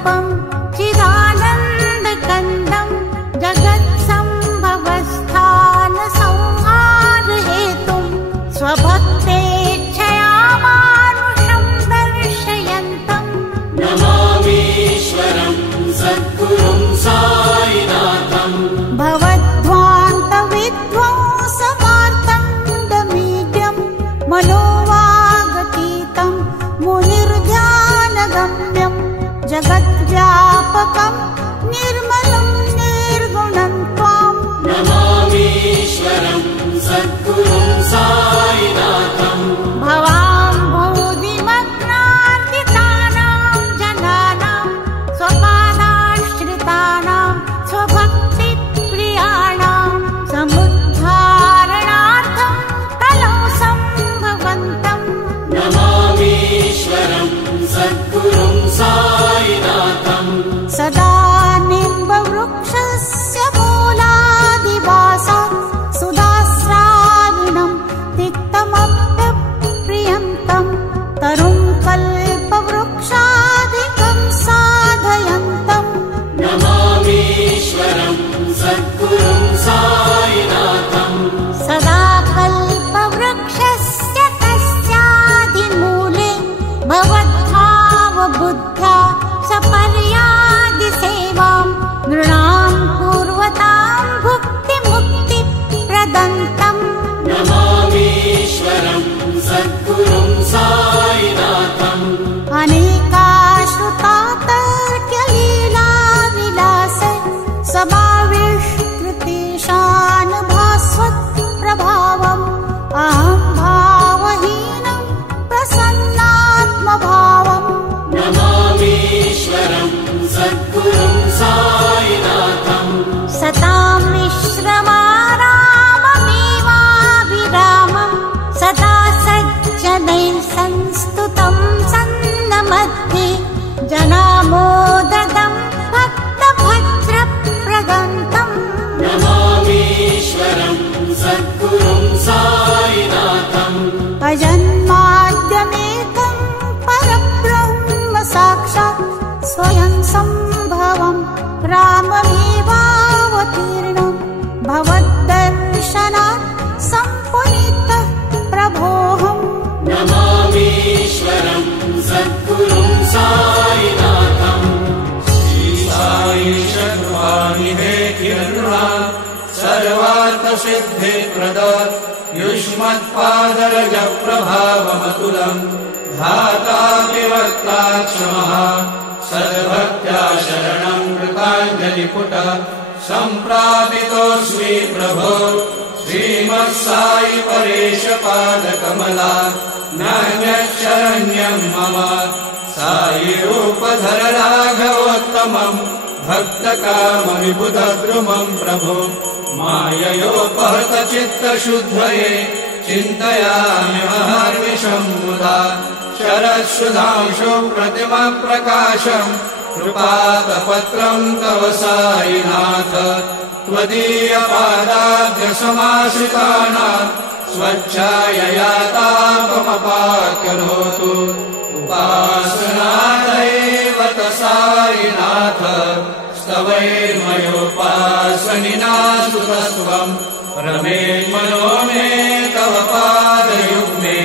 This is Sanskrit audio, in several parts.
स्वरूपं चिदानन्दकन्दं जगत्सम्भवस्थानसंहारहेतुं स्वभक्तेच्छया मानुषं दर्शयन्तं नमामीश्वरं सद्गुरुं साईनाथं भवद्ध्वान्तविध्वंसमार्तण्डमीड्यं मनोवागतीतं मुनिर्ध्यानगम्यं जगद्व्यापकं निर्मलं निर्गुणं त्वां नमामीश्वरं सद्गुरुं साईनाथं भवाम्भोधिमग्नार्दितानां जनानां स्वपादाश्रितानां स्वभक्तिप्रियाणां समुद्धारणार्थं कलौ सम्भवन्तं नमामीश्वरं सद्गुरुं साईनाथं सदा निम्बवृक्षस्य मूलादिवासात् सुधास्राविणं तिक्तमप्यप्रियन्तं तरुं कल्पवृक्षादिकं साधयन्तं नमामीश्वरं सद्गुरुं साईनाथं सदा कल्पवृक्षस्य तस्याधिमूले भवद्भावबुद्ध्या सपर्यादिसेवां नृणां पूर्वतां भुक्तिमुक्तिप्रदन्तं नमामीश्वरं सद्गुरुं साईनाथं अनेकाश्रुतातर्क्यलीलाविलास समाविष्कृतेशान् भास्वत्प्रभावम् अहं भावहीनं प्रसन्नात्मभावम् नमामीश्वरं सद्गुरुं साईनाथं सतां विश्रमाराममेवाभिरामं सदा सज्जनैः संस्तुतं सन्नमध्ये जनामोददं भक्तभद्रप्रदन्तं नमामीश्वरं सद्गुरुं साईनाथं अजन्माद्यमेकं परब्रह्म साक्षात् स्वयं सम्भवं राममेवावतीर्णं भवद्दर्शनात् सम्पुनितः प्रभोऽहम् नमामीश्वरं सद्गुरुं साईनाथं श्री साई शर्वाणिहे किरणा सर्वार्थसिद्धिप्रद युष्मत्पादरजप्रभावमतुलं धाता विवक्ता क्षमः सद्भक्त्या शरणं कृताञ्जलिपुट सम्प्रापितोऽस्मि प्रभो श्रीमत्साई परेश पादकमला नान्यशरण्यं मम साई रूपधर राघवोत्तमं भक्तकामविबुधद्रुमं प्रभो माययोपहत चित्तशुद्धये चिन्तयामि महर्निशं मुदा शरत्सुधांशु प्रतिमप्रकाशं कृपातपत्रं तव साईनाथ त्वदीयपादाब्जसमाश्रितानां स्वच्छायया तापमपाकरोतु उपासनादेव साईनाथ स्तवैर्मयोपासनिना सुतस्त्वं रमेन्मनो मे तव पादयुग्मे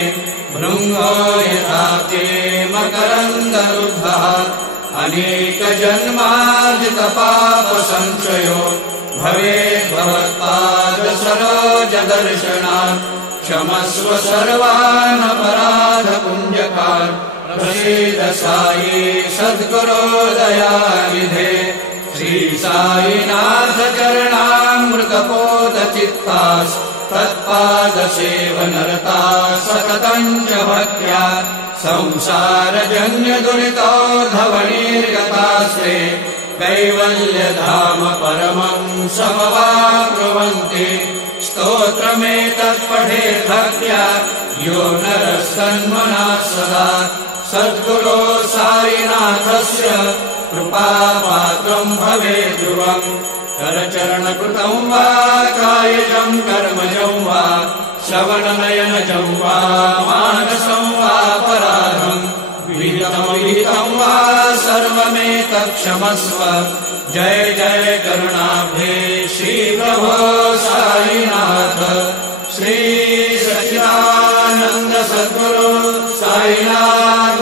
भृङ्गो यथा ते मकरन्दरुद्धः अनेकजन्मार्जितपापसंशयो भवेत् भवत्पादसरोजदर्शनात् क्षमस्व सर्वान् अपराधपुञ्जकान् प्रसीद साई सद्गुरो दयानिधे श्री साईनाथ चरणामृतपोतचित्तास् तत्पादसेवनरता सततं च भक्त्या संसारजन्यदुरितोद्धवनिर्गतास्ते कैवल्यधाम परमं समवाप्नुवन्ति स्तोत्रमेतत् पठेत् भक्त्या यो नरः सन्मनः सदा सद्गुरो साईनाथस्य कृपापात्रं भवेत् ध्रुवम् करचरणकृतं वा कायजं कर्मजं वा श्रवणनयनजं वा मानसं वापराधं विहितं वा सर्वमेतत् क्षमस्व जय जय करुणाब्धे श्री प्रभो साईनाथ श्री सच्चिदानंद सद्गुरु साईनाथ